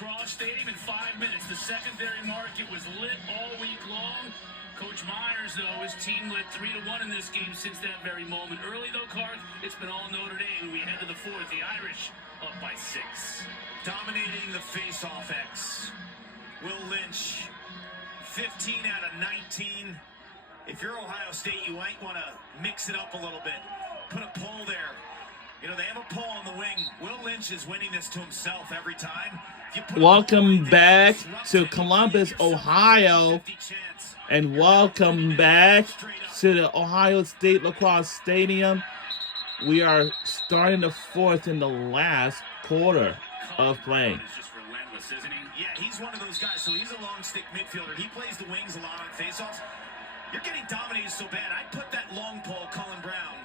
lacrosse stadium in 5 minutes. The secondary market was lit all week long. Coach Myers, though, his team led 3-1 in this game since that very moment. Early, though, Clark, it's been all Notre Dame. We head to the fourth. The Irish up by 6. Dominating the face-off X. Will Lynch, 15 out of 19. If you're Ohio State, you might want to mix it up a little bit. Put a pole there. You know, they have a pole on the wing. Will Lynch is winning this to himself every time. Welcome back to Columbus, Ohio. And welcome back to the Ohio State Lacrosse Stadium. We are starting the fourth in the last quarter of playing. Yeah, he's one of those guys. So he's a long stick midfielder. He plays the wings a lot on faceoffs. You're getting dominated so bad. I put that long pole, Cullen Brown,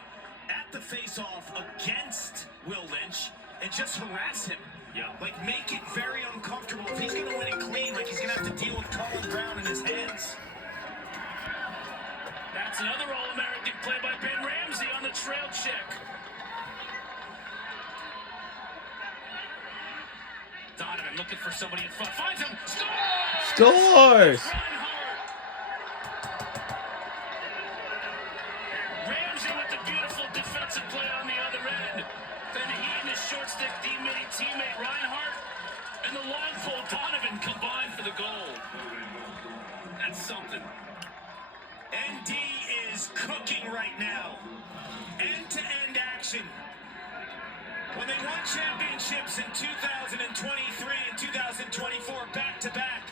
at the faceoff against Will Lynch and just harass him. Yeah. Like, make it very uncomfortable. If he's going to win it clean, like, he's going to have to deal with Cullen Brown in his hands. That's another All-American play by Ben Ramsey on the trail check. Donovan looking for somebody in front. Finds him. Scores! Ramsey with the beautiful defensive play on the other end. Then he and his short stick teammate Reinhardt and the long pole Donovan combined for the goal. That's something. ND is cooking right now. End-to-end action. When they won championships in 2023 and 2024 back-to-back,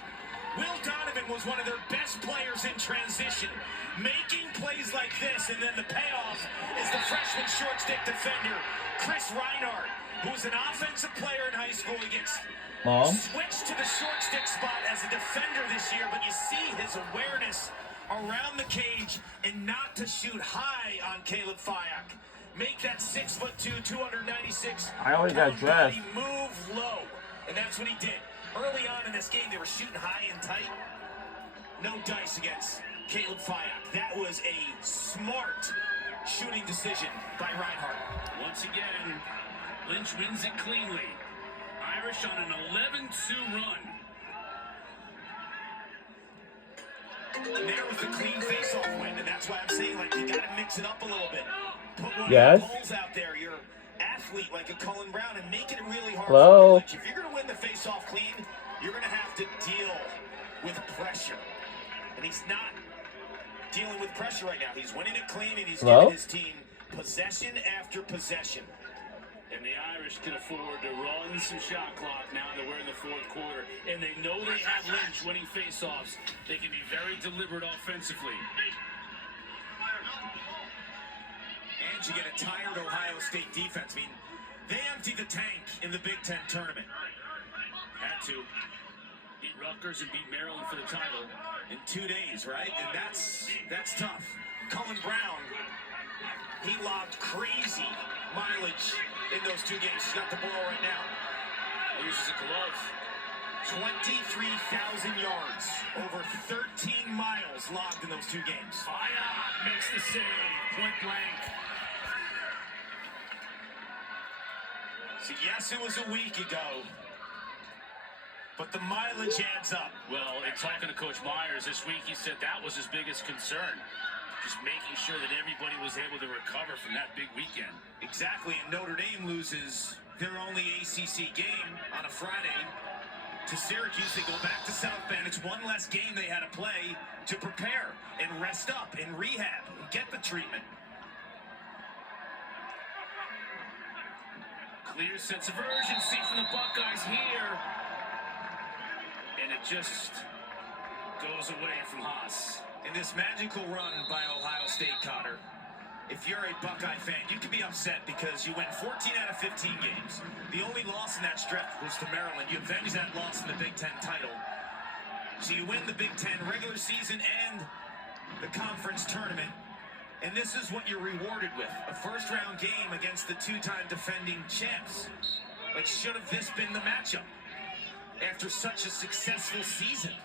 Will Donovan was one of their best players in transition, making plays like this, and then the payoff is the freshman short stick defender, Chris Reinhardt, who was an offensive player in high school. He gets switched to the short stick spot as a defender this year, but you see his awareness around the cage and not to shoot high on Caleb Fyack. Make that 6'2", 296. I always got dressed. Move low, and that's what he did. Early on in this game, they were shooting high and tight. No dice against Caleb Fyack. That was a smart shooting decision by Reinhardt. Once again, Lynch wins it cleanly. Irish on an 11-2 run. And there was the clean face-off win, and that's why I'm saying, like, you got to mix it up a little bit. Put one of the poles out there, your athlete like a Cullen Brown, and make it really hard for Lynch. If you're going to win the face-off clean, you're going to have to deal with pressure. And he's not dealing with pressure right now. He's winning it clean, and he's giving his team possession after possession. And the Irish can afford to run some shot clock now that we're in the fourth quarter. And they know they have Lynch winning face-offs. They can be very deliberate offensively. And you get a tired Ohio State defense. I mean, they emptied the tank in the Big Ten tournament. Had to. Beat Rutgers and beat Maryland for the title. In 2 days, right? And that's tough. Cullen Brown, he logged crazy mileage in those 2 games. He's got the ball right now. Uses a glove. 23,000 yards, over 13 miles logged in those 2 games. Fyack makes the save, point blank. So yes, it was a week ago, but the mileage adds up. Well, in talking to Coach Myers this week, he said that was his biggest concern. Just making sure that everybody was able to recover from that big weekend. Exactly, and Notre Dame loses their only ACC game on a Friday to Syracuse. They go back to South Bend. It's one less game they had to play to prepare and rest up and rehab and get the treatment. Clear sense of urgency from the Buckeyes here. And it just goes away from Haas. In this magical run by Ohio State, Cotter, if you're a Buckeye fan, you can be upset because you went 14 out of 15 games. The only loss in that stretch was to Maryland. You avenged that loss in the Big Ten title. So you win the Big Ten regular season and the conference tournament. And this is what you're rewarded with. A first-round game against the two-time defending champs. Like, should have this been the matchup after such a successful season?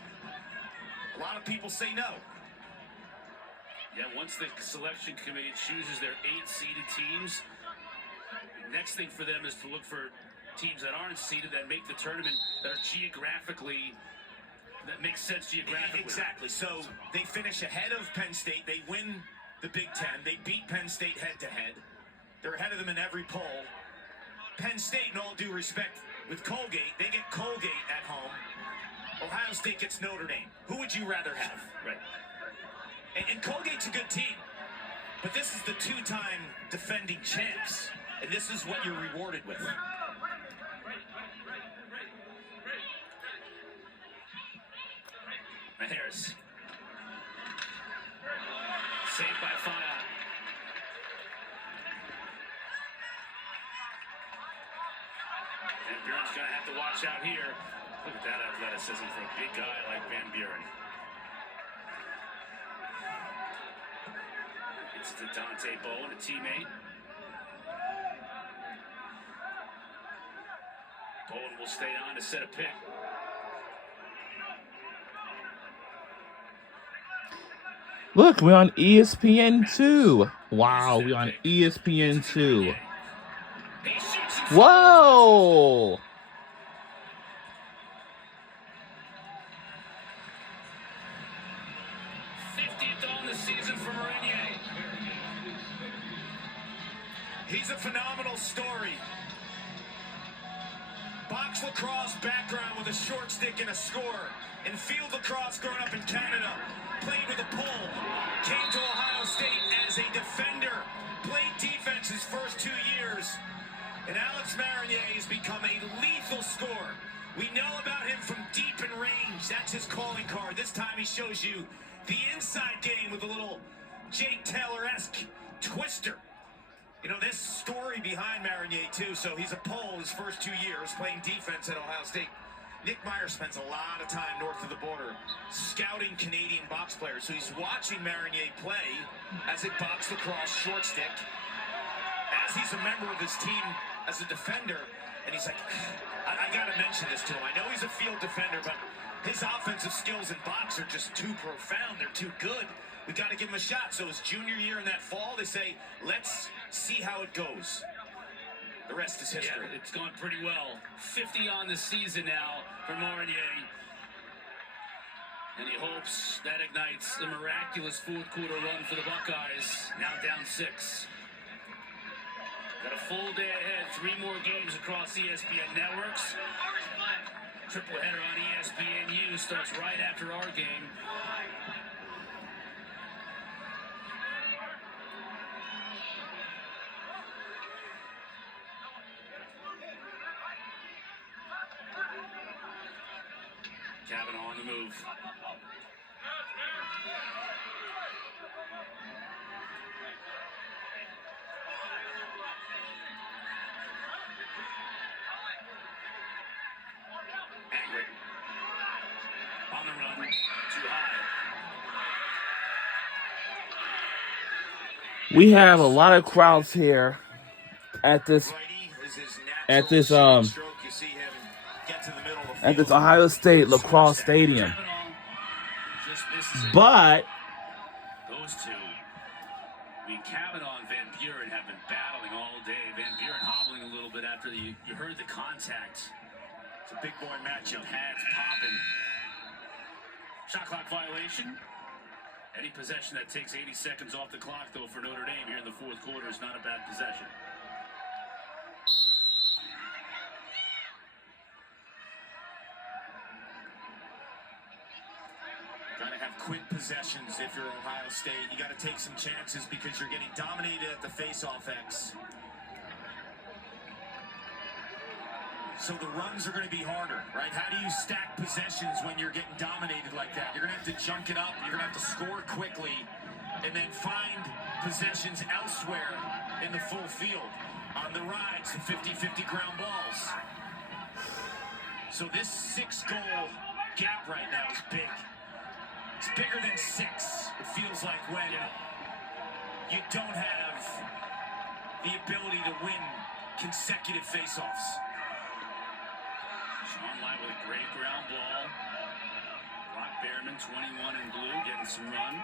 A lot of people say no. Yeah, once the selection committee chooses their 8 seeded teams, next thing for them is to look for teams that aren't seeded that make the tournament that are geographically, that makes sense geographically. Exactly. So they finish ahead of Penn State. They win the Big Ten. They beat Penn State head-to-head. They're ahead of them in every poll. Penn State, in all due respect, with Colgate, they get Colgate at home. Ohio State gets Notre Dame. Who would you rather have? Right. And Colgate's a good team. But this is the two-time defending champs. And this is what you're rewarded with. Harris. Saved by Faya. Van Buren's going to have to watch out here. Look at that athleticism for a big guy like Van Buren. It's to Dante Bowen, a teammate. Bowen will stay on to set a pick. Look, we're on ESPN2. Wow, we're on ESPN2. Whoa! 50th on the season for Marinier. He's a phenomenal story. Box lacrosse background with a short stick and a score. In field lacrosse growing up in Canada. Played with a pole. Came to Ohio State as a defender. Played defense his first 2 years. And Alex Marinier has become a lethal scorer. We know about him from deep in range. That's his calling card. This time he shows you the inside game with a little Jake Taylor-esque twister. You know, this story behind Marinier, too. So he's a pole his first 2 years playing defense at Ohio State. Nick Meyer spends a lot of time north of the border scouting Canadian box players. So he's watching Marinier play as a box lacrosse short stick, as he's a member of his team as a defender. And he's like, I got to mention this to him. I know he's a field defender, but his offensive skills in box are just too profound. They're too good. We got to give him a shot. So his junior year in that fall, they say, let's see how it goes. The rest is history. Yeah, it's gone pretty well. 50 on the season now for Marinier. And he hopes that ignites a miraculous fourth quarter run for the Buckeyes. Now down 6. Got a full day ahead. 3 more games across ESPN networks. Triple header on ESPNU starts right after our game. Kavanaugh on the move. Angry. On the run. Too high. We have a lot of crowds here at this Ohio State lacrosse stadium. But Those two, Kavanaugh and Van Buren have been battling all day. Van Buren hobbling a little bit after you heard the contact. It's a big boy matchup. Pads popping. Shot clock violation. Any possession that takes 80 seconds off the clock, though, for Notre Dame here in the fourth quarter is not a bad possession. Gotta have quick possessions if you're Ohio State. You gotta take some chances because you're getting dominated at the face-off X. So the runs are going to be harder, right? How do you stack possessions when you're getting dominated like that? You're going to have to junk it up. You're going to have to score quickly and then find possessions elsewhere in the full field. On the rides, the 50-50 ground balls. So this 6-goal gap right now is big. It's bigger than 6. It feels like when you don't have the ability to win consecutive face-offs. Sean Light with a great ground ball. Brock Behrman, 21 in blue, getting some run.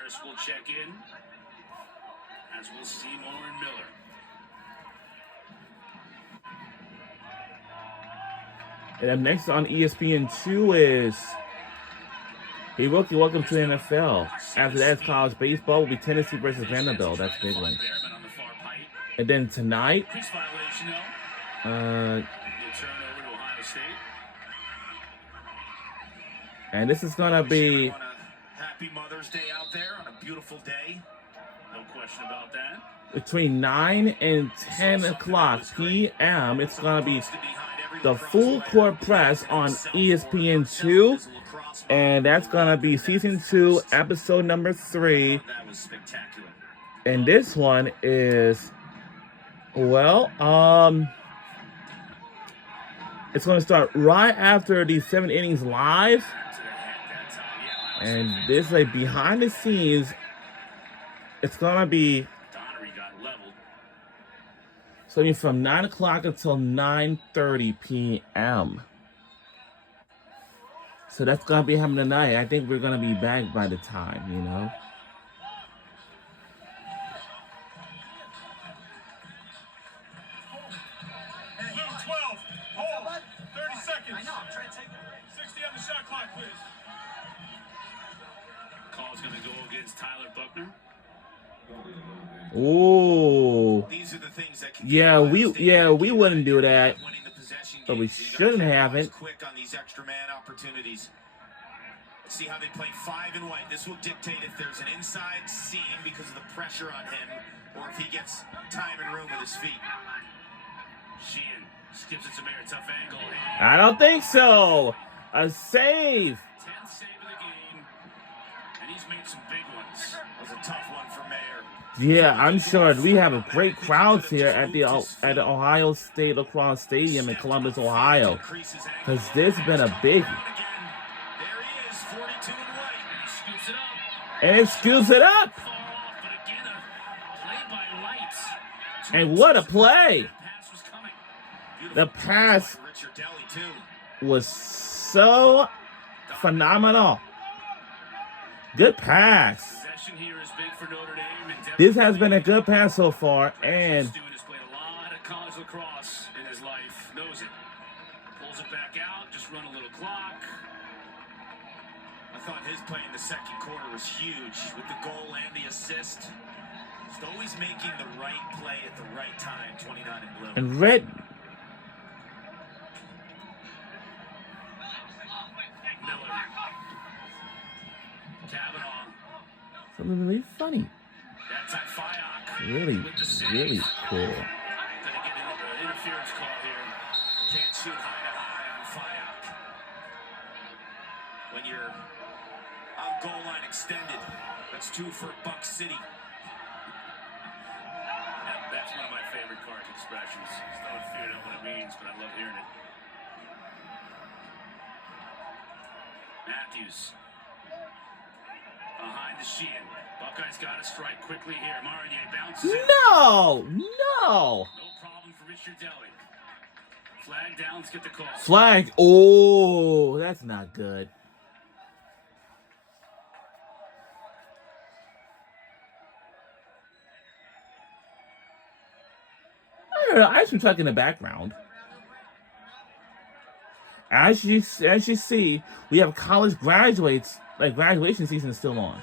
Harris will check in, as will Seymour and Miller. And up next on ESPN2 is Hey Rookie, welcome to the NFL. After that, it's college baseball. Will be Tennessee versus Vanderbilt. That's a big one. And then tonight, Crease violation, though. uh, The turnover to Ohio State. and this is gonna be On a happy Mother's Day out there on a beautiful day. No question about that. between 9 and 10 o'clock p.m. It's gonna be the full court press on ESPN2, and that's gonna be season 2, episode number 3. That was spectacular. And this one is, well, it's gonna start right after the 7 innings live, To the head that time. Yeah, and this is like behind the scenes. It's gonna be Donnery got leveled. so from 9 o'clock until 9:30 p.m. So that's gonna be happening tonight. I think we're gonna be back by the time, you know. Blue 12, hold, 30 seconds. I know, I'm trying to take 60 on the shot clock, please. Call's going to go against Tyler Buckner. Ooh, These are the things that can yeah, we wouldn't do that. winning the possession But we game, so you gotta shouldn't check have those it. Quick on these extra man opportunities. See how they play 5 and white. This will dictate if there's an inside seam because of the pressure on him, or if he gets time and room with his feet. Sheehan skips it to Mayer. Tough angle. I don't think so. A save. 10th save of the game. And he's made some big ones. That was a tough one for Mayer. Yeah, I'm sure we have a great crowds here at the Ohio State Lacrosse Stadium in Columbus, Ohio, because this has been a big, There he is, 42 and white. And he scoops it up. and it scoops it up. Far off, but again, a play by Lights. And what a play! The pass was coming. The pass By Richard Deli, too. was so phenomenal. Good pass. Possession here is big for Notre Dame. And This has been a good pass so far, and Stewart has played a lot of college lacrosse in his life. Knows it. Pulls it back out. Just run a little clock. I thought his play in the second quarter was huge with the goal and the assist. Just always making the right play at the right time, 29 in blue. and Red. Miller. Kavanaugh. Something really funny. That's at Fayok. Really, With the save. really cool. Gonna get an interference call here. Can't shoot high to high on Fayok. When you're on goal line extended, that's 2 for Buck City. That's one of my favorite card expressions. Still haven't figured out what it means, but I love hearing it. Matthews. Behind the Sheehan. Buckeyes got a strike quickly here. Marinier bounces it. No, no. No problem for Richard Deli. Flag down. Let's get the call. Flag. Oh, that's not good. I heard some truck in the background. As you see, we have college graduates, like graduation season is still on.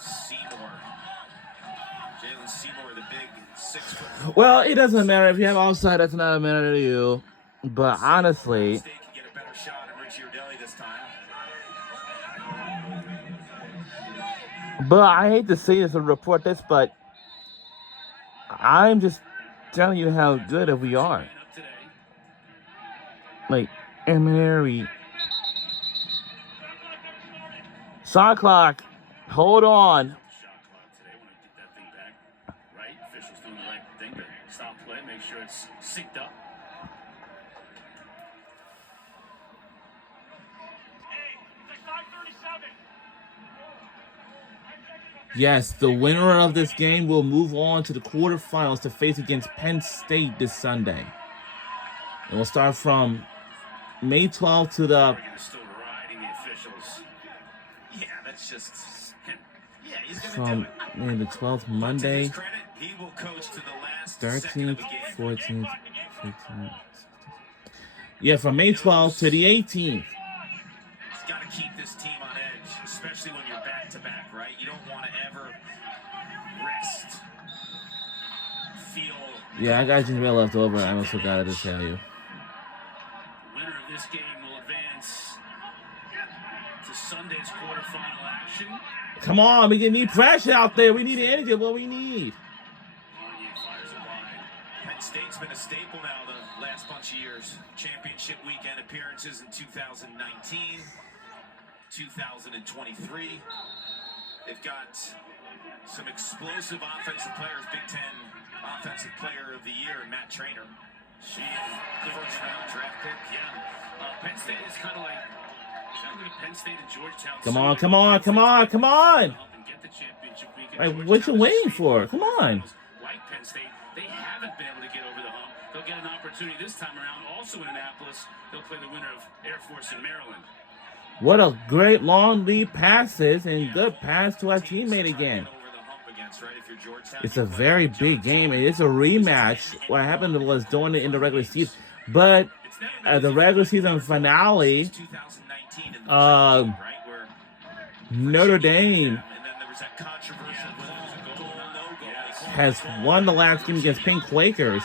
Seymour. Jalen Seymour, the big 6-foot. Well, it doesn't matter if you have offside. That's not a matter to you. But honestly, State can get a better shot at Richard Deli this time. but I hate to say this and report this, but I'm just telling you how good we are. Man up today. Like, Emery. Shot clock. Hold on. Shot clock today. Want to get that thing back. Right. Officials doing the right thing to stop play. Make sure it's synced up. Hey, it's like 5:37. Yes, the winner of this game will move on to the quarterfinals to face against Penn State this Sunday. And we'll start from May 12th to the Oregon is still riding the officials. it's just, yeah, he's going to from do it. the 12th To Monday, his credit, he will coach to the last second of 13th, the game. 14th, 15th. Yeah, from May 12th to the 18th. He's got to keep this team on edge, especially when you're back-to-back, right? You don't want to ever rest, feel... Yeah, I got ginger ale left over. I also got to tell you. The winner of this game will advance to Sunday's quarterfinal action. Come on, we need pressure out there. We need energy. What we need. Fournier fires it wide. Penn State's been a staple now the last bunch of years. Championship weekend appearances in 2019, 2023. They've got some explosive offensive players. Big Ten Offensive Player of the Year, Matt Trainer. She is good First round draft pick. Yeah. Penn State is kind of like Penn State and Georgetown. Come on, come on, come on, come on. Get the championship weekend. Like, what you waiting for? Come on. Like Penn State, they haven't been able to get over the hump. They'll get an opportunity this time around. Also in Annapolis, they'll play the winner of Air Force and Maryland. What a great long lead passes and good pass to our teammate again. It's a very big game. It's a rematch. What happened was doing it in the regular season. But at the regular season finale, Notre Dame has won the last game against Pink Quakers.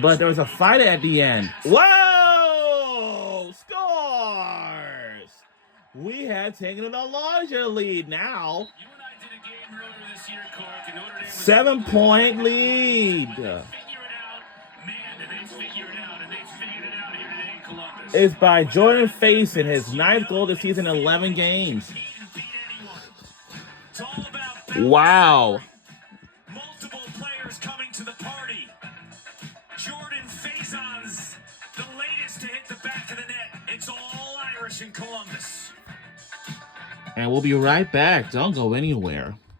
But there was a fight at the end. Whoa! Scores! We have taken a larger lead now. 7-point lead. It's by Jordan Faison, his 9th goal this season in 11 games. Wow. Multiple players coming to the party. Jordan Faison's the latest to hit the back of the net. It's all Irish in Columbus. And we'll be right back. Don't go anywhere.